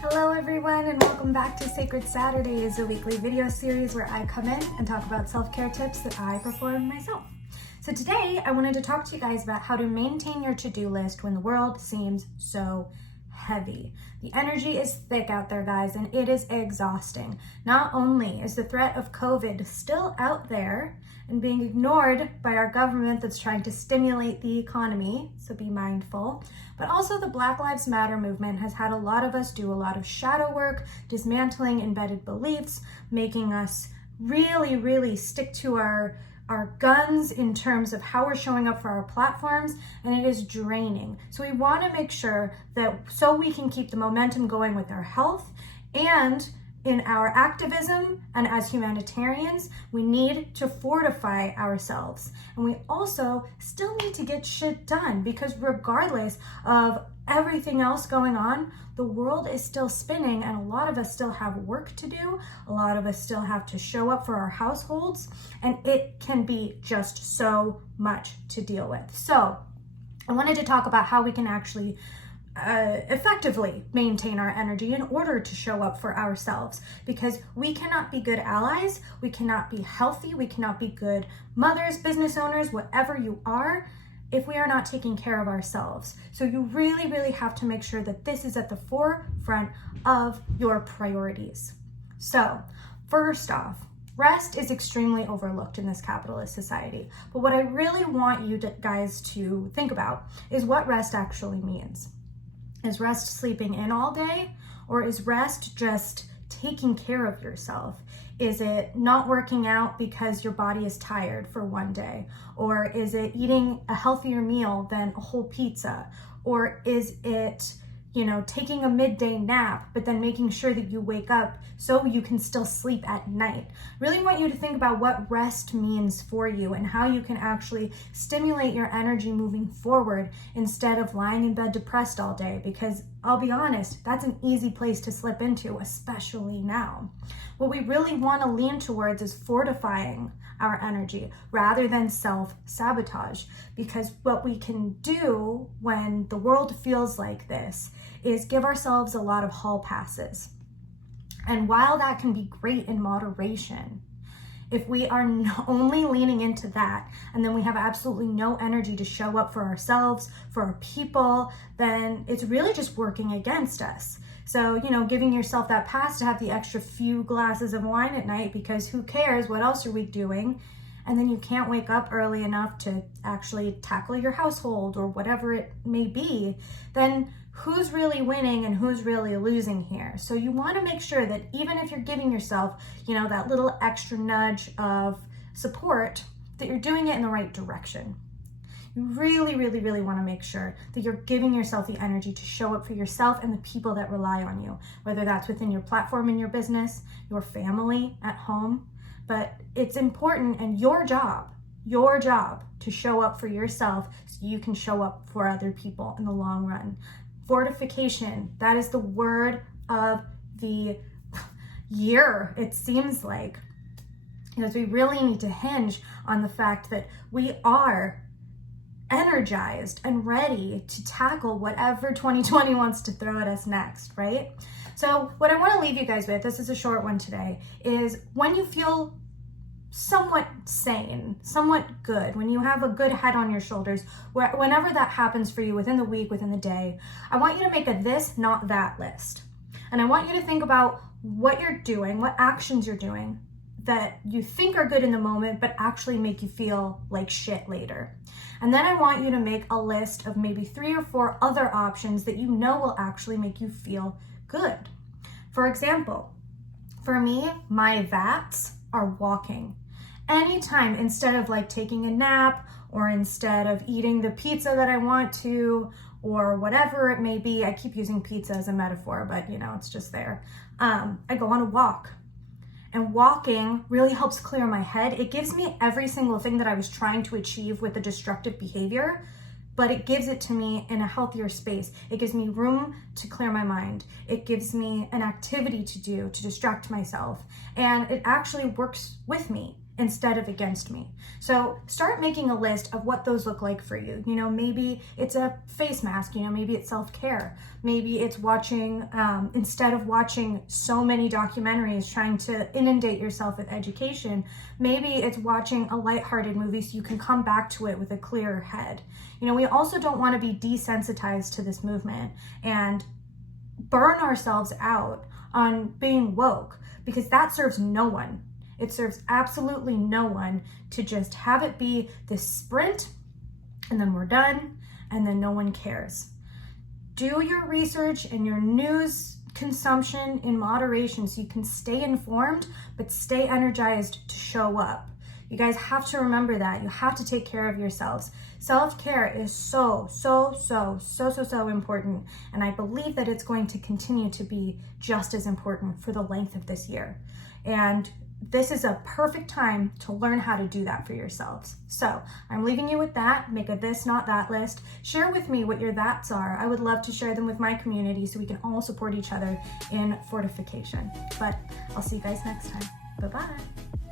Hello everyone, and welcome back to Sacred Saturdays, a weekly video series where I come in and talk about self-care tips that I perform myself. So today I wanted to talk to you guys about how to maintain your to-do list when the world seems so heavy. The energy is thick out there, guys, and it is exhausting. Not only is the threat of COVID still out there and being ignored by our government that's trying to stimulate the economy, so be mindful, but also the Black Lives Matter movement has had a lot of us do a lot of shadow work, dismantling embedded beliefs, making us really stick to our guns in terms of how we're showing up for our platforms, and it is draining. So we want to make sure that so we can keep the momentum going with our health and in our activism, and as humanitarians, we need to fortify ourselves. And we also still need to get shit done, because regardless of everything else going on, the world is still spinning, and a lot of us still have work to do. A lot of us still have to show up for our households, and it can be just so much to deal with. So I wanted to talk about how we can actually effectively maintain our energy in order to show up for ourselves, because we cannot be good allies, we cannot be healthy, we cannot be good mothers, business owners, whatever you are, if we are not taking care of ourselves. So you really have to make sure that this is at the forefront of your priorities. So first off, rest is extremely overlooked in this capitalist society. But what I really want you guys to think about is what rest actually means. Is rest sleeping in all day, or is rest just taking care of yourself? Is it not working out because your body is tired for one day? Or is it eating a healthier meal than a whole pizza? Or is it, taking a midday nap, but then making sure that you wake up so you can still sleep at night? Really want you to think about what rest means for you and how you can actually stimulate your energy moving forward instead of lying in bed depressed all day, because I'll be honest, that's an easy place to slip into, especially now. What we really want to lean towards is fortifying our energy rather than self-sabotage, because what we can do when the world feels like this is give ourselves a lot of hall passes. And while that can be great in moderation, if we are only leaning into that and then we have absolutely no energy to show up for ourselves, for our people, then it's really just working against us. So, giving yourself that pass to have the extra few glasses of wine at night, because who cares, what else are we doing? And then you can't wake up early enough to actually tackle your household or whatever it may be, then who's really winning and who's really losing here? So you want to make sure that even if you're giving yourself, that little extra nudge of support, that you're doing it in the right direction. You really want to make sure that you're giving yourself the energy to show up for yourself and the people that rely on you, whether that's within your platform in your business, your family at home. But it's important, and your job to show up for yourself so you can show up for other people in the long run. Fortification, that is the word of the year, it seems like, because we really need to hinge on the fact that we are energized and ready to tackle whatever 2020 wants to throw at us next, right? So what I want to leave you guys with, this is a short one today, is when you feel somewhat sane, somewhat good, when you have a good head on your shoulders, whenever that happens for you within the week, within the day, I want you to make a this, not that list. And I want you to think about what you're doing, what actions you're doing that you think are good in the moment, but actually make you feel like shit later. And then I want you to make a list of maybe 3 or 4 other options that you know will actually make you feel good. For example, for me, my VATs are walking. Anytime, instead of taking a nap, or instead of eating the pizza that I want to, or whatever it may be, I keep using pizza as a metaphor, but it's just there. I go on a walk. And walking really helps clear my head. It gives me every single thing that I was trying to achieve with the destructive behavior, but it gives it to me in a healthier space. It gives me room to clear my mind. It gives me an activity to do to distract myself. And it actually works with me. instead of against me. So start making a list of what those look like for you. You know, maybe it's a face mask, you know, maybe it's self-care. Maybe it's watching, instead of watching so many documentaries trying to inundate yourself with education, maybe it's watching a lighthearted movie so you can come back to it with a clearer head. You know, we also don't want to be desensitized to this movement and burn ourselves out on being woke, because that serves no one. It serves absolutely no one to just have it be this sprint and then we're done and then no one cares. Do your research and your news consumption in moderation so you can stay informed but stay energized to show up. You guys have to remember that. You have to take care of yourselves. Self-care is so important. And I believe that it's going to continue to be just as important for the length of this year. And this is a perfect time to learn how to do that for yourselves. So I'm leaving you with that. Make a this, not that list. Share with me what your that's are. I would love to share them with my community so we can all support each other in fortification. But I'll see you guys next time. Bye-bye.